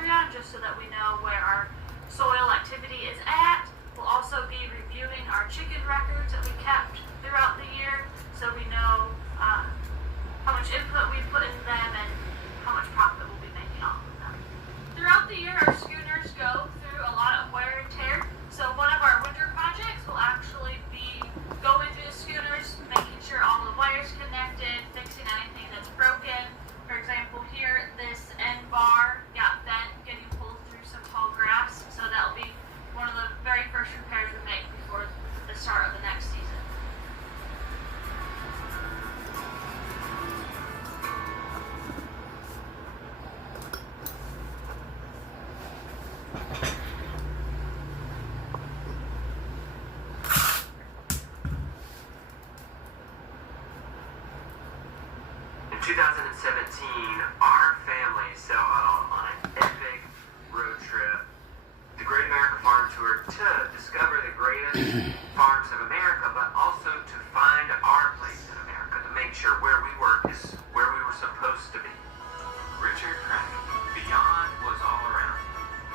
Patreon, just so that we know where our soil activity is at. We'll also be reviewing our chicken records that we kept throughout the year, so we know how much input we put into them and how much profit we'll be making off of them. Throughout the year, our schooners go through a lot of wear and tear, so one of our winter projects will actually be going through the schooners, making sure all the wires connected, fixing anything that's broken. For example, here, this end bar got bent, getting pulled through some tall grass, so that'll be one of the very first repairs we make before the start of the next season. In 2017, our family set out on an epic road trip, the Great America Farm Tour, to discover the greatest farms of America, but also to find our place in America, to make sure where we work is where we were supposed to be. Richard Craig, beyond was all around.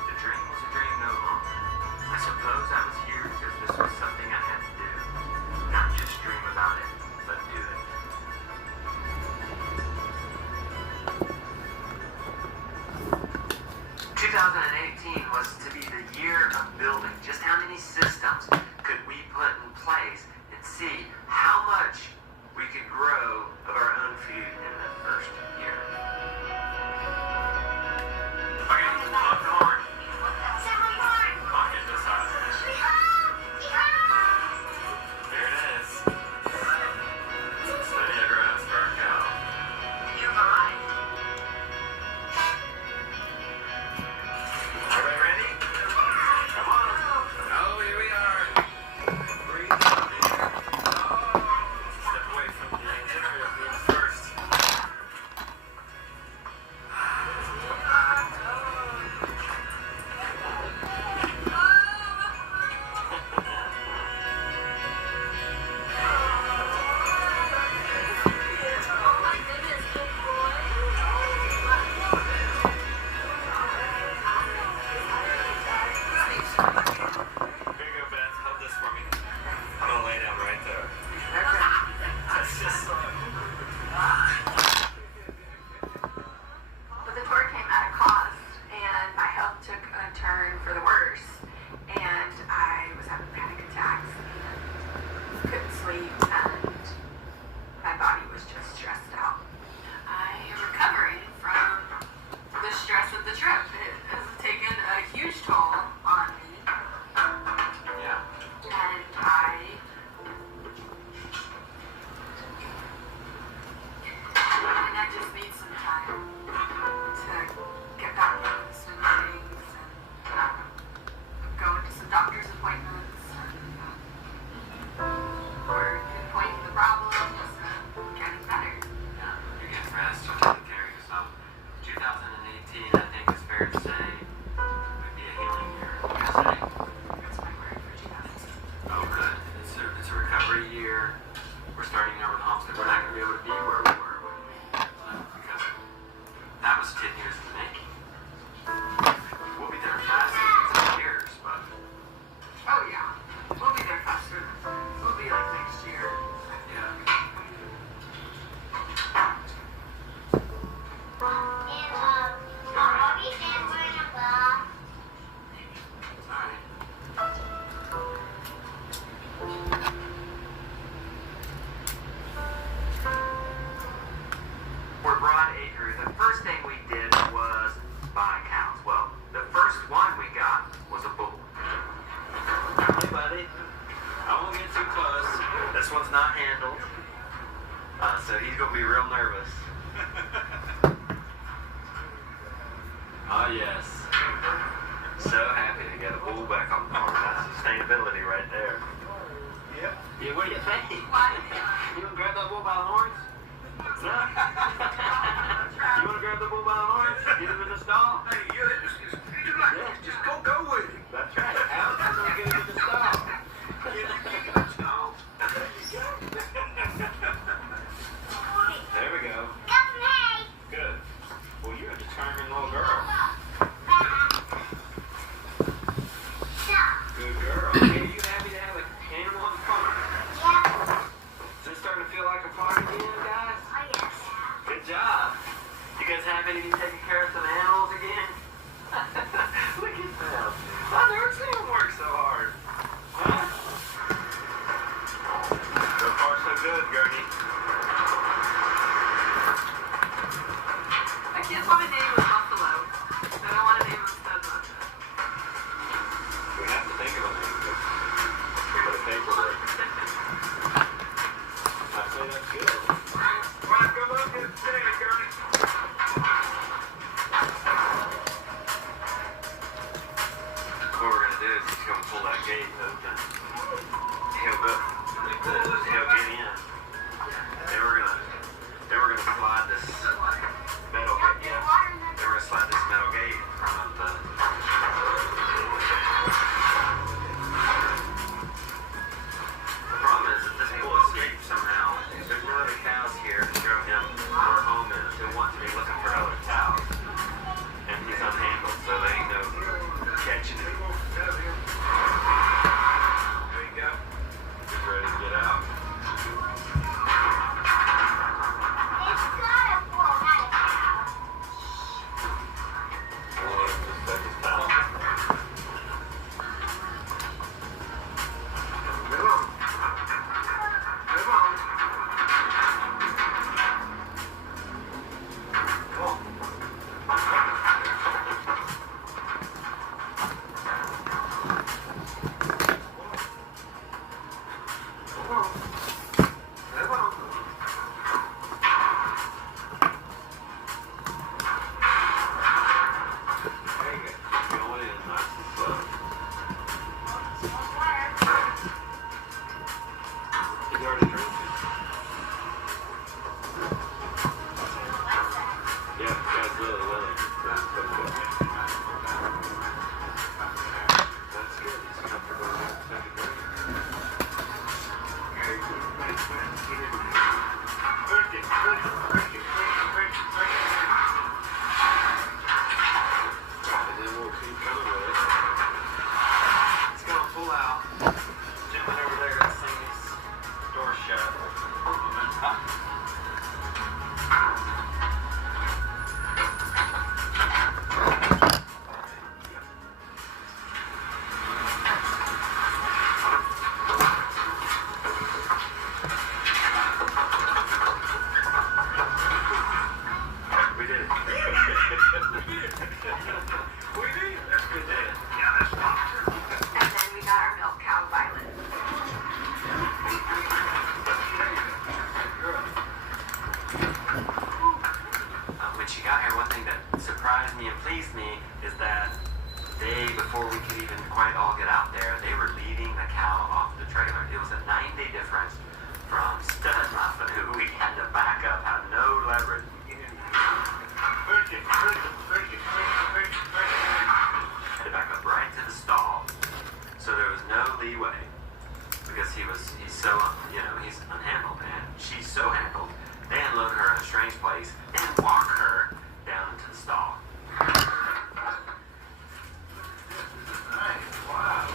The dream was a dream no longer. I suppose I was here because this was something I had to do. Not just dream about it, but do it. 2018 was to be the year of building. Just how many systems could we put in place and see how much we could grow of our own food in the first year? Okay, love corn. Bucket this side. There it is. Steady of grass for our cow. You're behind. Everybody ready? Come on. Oh, here we are. Breathe in there. Step away from the interior being first. Here you go, Beth. Hold this for me. I'm gonna lay down right there. That's just But the tour came at a cost, and my health took a turn for the worse. And I was having panic attacks and couldn't sleep, and my body was just stressed out. I am recovering from the stress of the trip. It has taken a huge toll on me, yeah. and I just need some time to get back into the swing of things and go into some doctor's appointments and we're pinpointing the problems and getting better. Yeah, you're getting rest, you're taking care of yourself. 2018, I think it's fair to say, would be a healing year. What do you say? That's my word for 2016. Oh, good. It's a recovery year. We're starting over in Homestead. We're not going to be able to be where we were when we because that was 10 years in the making. We'll be there faster than 10 years, but Oh yeah, we'll be there faster. We'll be like next year. yeah. We're broad acre. The first thing we did was buy cows. Well, the first one we got was a bull. Hey, buddy. I won't get too close. This one's not handled. So he's going to be real nervous. Oh, yes. So happy to get a bull back on the farm. That's sustainability right there. Yep. Yeah, what do you think? You want to grab that bull by the horns? No? You want to grab the bull by the horns? Get him in the stall? Hey, just go with him. That's right. Alex is going to get him in the stall. Get him in the stall. There you go. There we go. Good. Well, you're a determined little girl. legal name, but for the paperwork. I say that's good. Well, good luck in the day, Gurney. What we're gonna do is he's gonna pull that gate open. He'll get in. Then we're gonna slide this metal gate. Yeah. Then we're gonna slide this metal gate in front of the. The problem is that this bull escaped somehow. There's no other cows here to show him where home is. He'll want to be looking for other cows. And he's unhandled, so there ain't no catching him. There you go. He's ready to get out. Well, just take his time. Move on. Move on. Come on. Going in nice and slow. He's already drinking. Yeah, guy's really willing. That's good. He's comfortable in that second grade. And then we'll keep coming with it. It's gonna pull out. Gentleman over there that's seeing these doors shut. We did it. We did it. That's good. Yeah, that's fine. And then we got our milk cow, Violet. When she got here, one thing that surprised me and pleased me is that they, before we could even quite all get out there, they were leading the cow off the trailer. It was a 9-day difference from Stud Muffin, who we had to back up, had no leverage. Had to back up right to the stall, so there was no leeway because he's so, he's unhandled, and she's so handled. They unload her in a strange place and walk her down into the stall. Wow.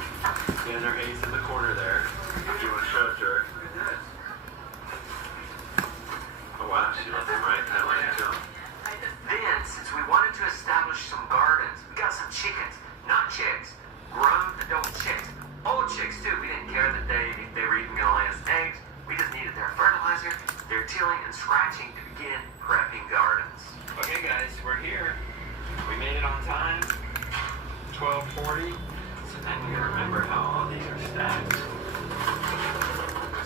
Yeah, their ace in the corner there. If you want to show it to her. Oh wow, she left him right to him. Then, since we wanted to establish some gardens, we got some chickens, not chicks, grown adult chicks, old chicks too. We didn't care that they were even going to lay us eggs. We just needed their fertilizer, their tilling and scratching to begin prepping gardens. Okay guys, we're here. We made it on time. 12:40. So then we gotta remember how all these are stacked. So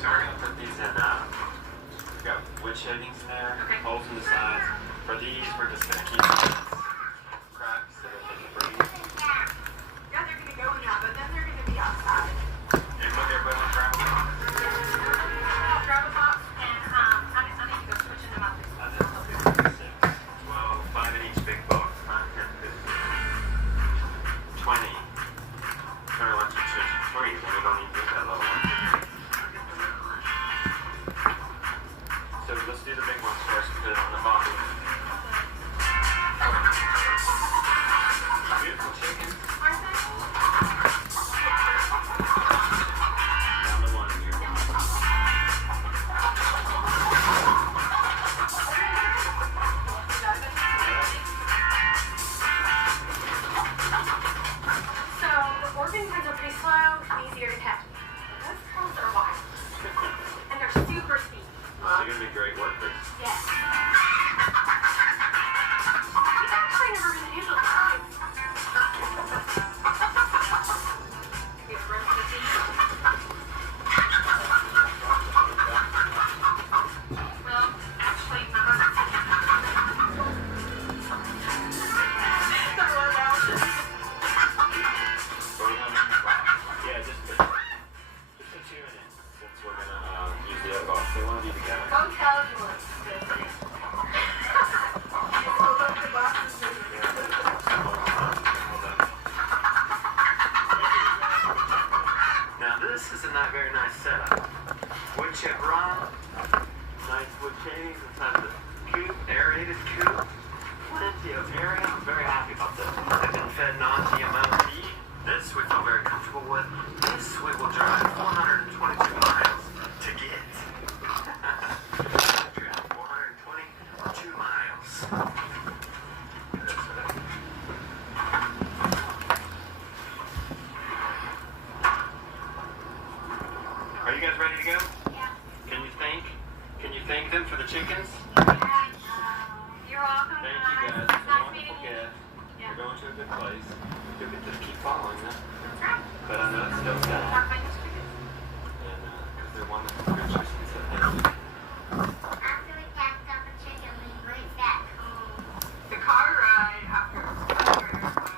we're gonna put these in, we got wood shavings in there, holes in the sides. For these, we're just gonna keep cracks so that they can breathe. Yeah, they're gonna go in that, but then they're gonna be outside. Everybody want to grab a box? Grab a box and I need to go switch them out. I did 6, 12, 5 in each big box. 9, 10, 15, 20. 21, 2, 3. Then we don't even need that little one. So let's do the big ones first and put it on the bottom. this is a not very nice setup. Wood chip run, nice wood shavings inside the coop, aerated coop. Plenty of area. I'm very happy about this. I've been fed non-GMO feed. This we feel very comfortable with. This we will drive 422 miles to get. 422 miles. Are you guys ready to go? Yeah. Can you thank them for the chickens? You're welcome. Thank you guys. It's a Nice wonderful meeting you. gift. Yeah. We're going to a good place. You'll get to keep following them. That's right. But I know it's still sad. Our biggest chickens. And because they're wonderful creatures. And so thank you. After we packed up a chicken, we went back home. The car ride after Spider was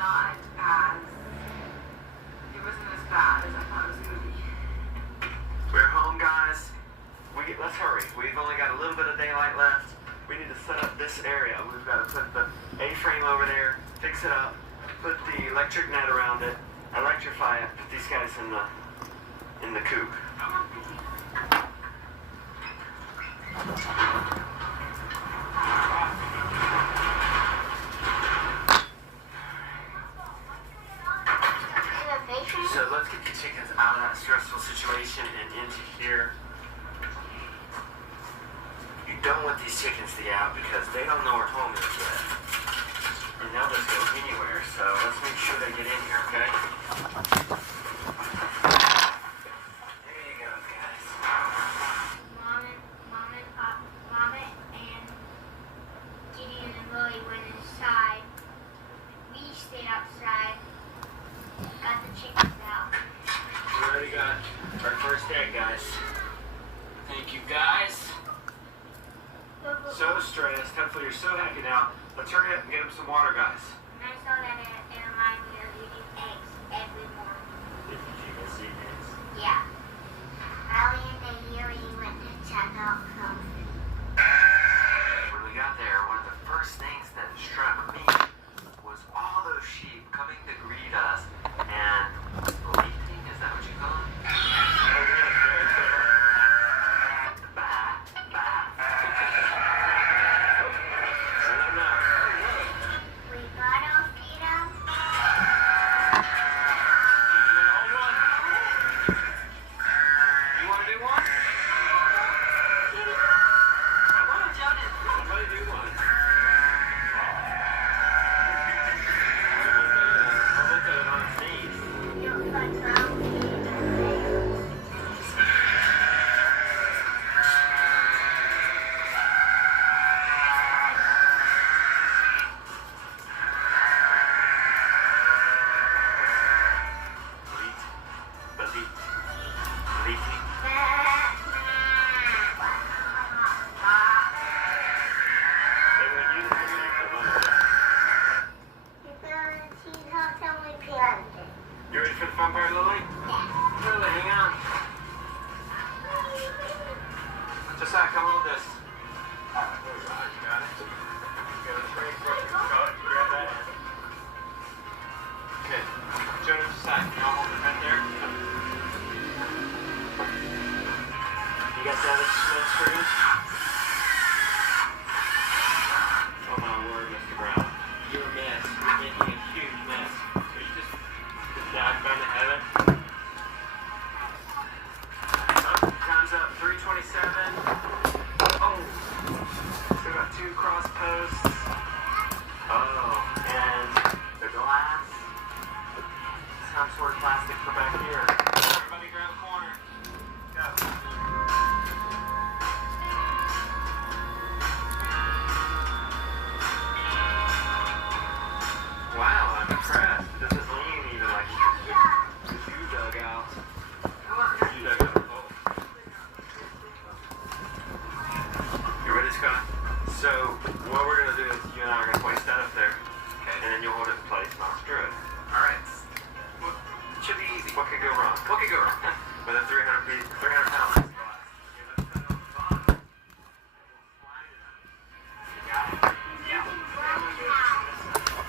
not as, it wasn't as bad as I thought it was going to be. We're home, guys. Let's hurry. We've only got a little bit of daylight left. We need to set up this area. We've got to put the A-frame over there, fix it up, put the electric net around it, electrify it, put these guys in the coop. Innovation? So let's get the chickens out of that stressful situation and into here. You don't want these chickens to get out because they don't know where home is yet. And they'll just go anywhere, so let's make sure they get in here, okay? There you go, guys. Mom and Gideon and Lily went inside. We stayed outside. Got the chickens out. We already got our first egg, guys. Thank you, guys. So stressed. Hopefully you're so happy now. Let's hurry up and get them some water, guys. And I saw that it reminded me of eating eggs every morning. Did you guys see this? Yeah. Riley and Haley went to check out them. When we got there, one of the first things that struck me was all those sheep coming to greet us and bleating. Is that what you call it? Bah, bah. We gotta feed them. You want to do one? Come on, Jonas. Somebody do one. I'll look at it on its knees. Looks like brown feeding them. Bleat. Bleat. Bleating. They were using the name for one. You ready for the fun part, Lily? Lily, hang on. Just come hold this. There we go. You got it. You got a spring for it. You grab that. Okay. Jonas, aside. Can y'all hold it right there? You got the other screws? Oh my word, Mr. Brown. You're a mess. You're making a huge mess. So you just dive down to heaven. Time's up. 3:27. Oh. Still got 2 cross posts. Oh. And the glass. Some sort of plastic for back here. Everybody grab a corner. Go. Wow, I'm impressed. It doesn't lean even like you dug out. You dug out the hole. You ready, Scott? So, what we're going to do is you and I are going to place that up there. Okay. And then you'll hold it in place and I'll screw it. Alright. Well, it should be easy. What could go wrong? What could go wrong? With a 300 pound.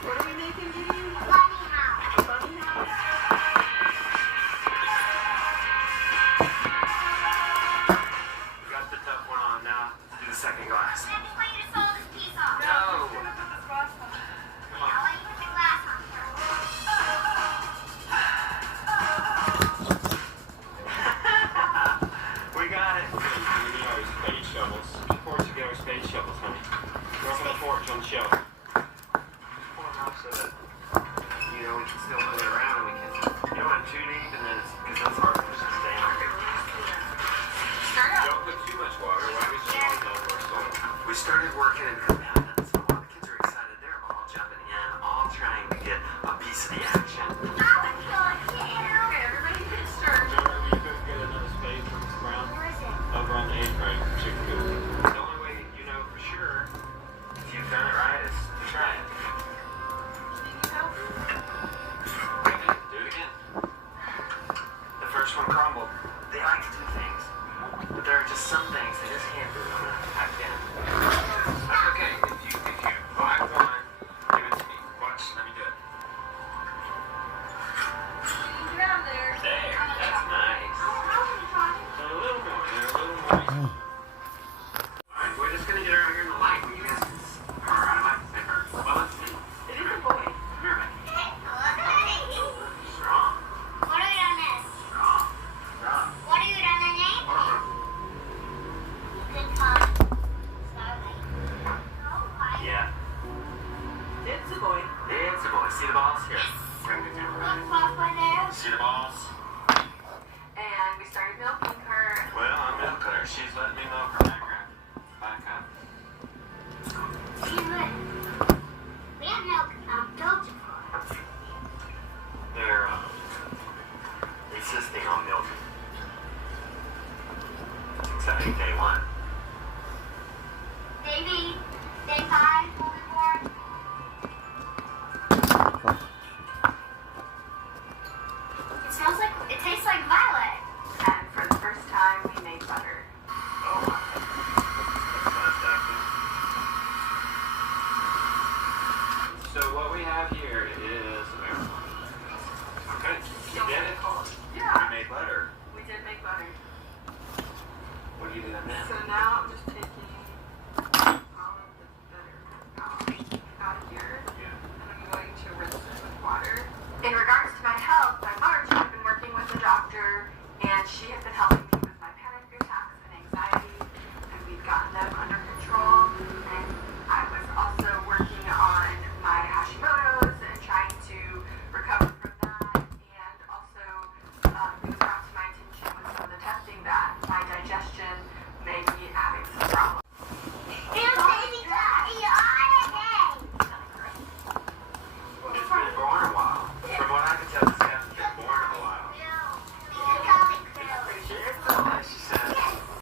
What are we making, Gideon? Bunny house. Bunny house? Alright, we're just gonna get her out here in the light. You guys can see her. I like to say her. Well, let's see. It is a boy. Here, man. Strong. What are we on this? Strong. Strong. What are you on the name? Good call. Starlight. Yeah. It's a boy. It's a boy. See the balls? Here. Bring the camera. Look, Papa, there. See the balls? And we started milking her. Well, I'm milking her. She's letting me milk her back up. Back up. See, look. We have milk built for. They're insisting on milk. Except day 1. Baby, day 5 will be born. It tastes like violet. And for the first time, we made butter. Oh, wow. That's fantastic. So what we have here is a marathon. Okay. You did it. Yeah. We made butter. We did make butter. What are you doing now? So now I'm just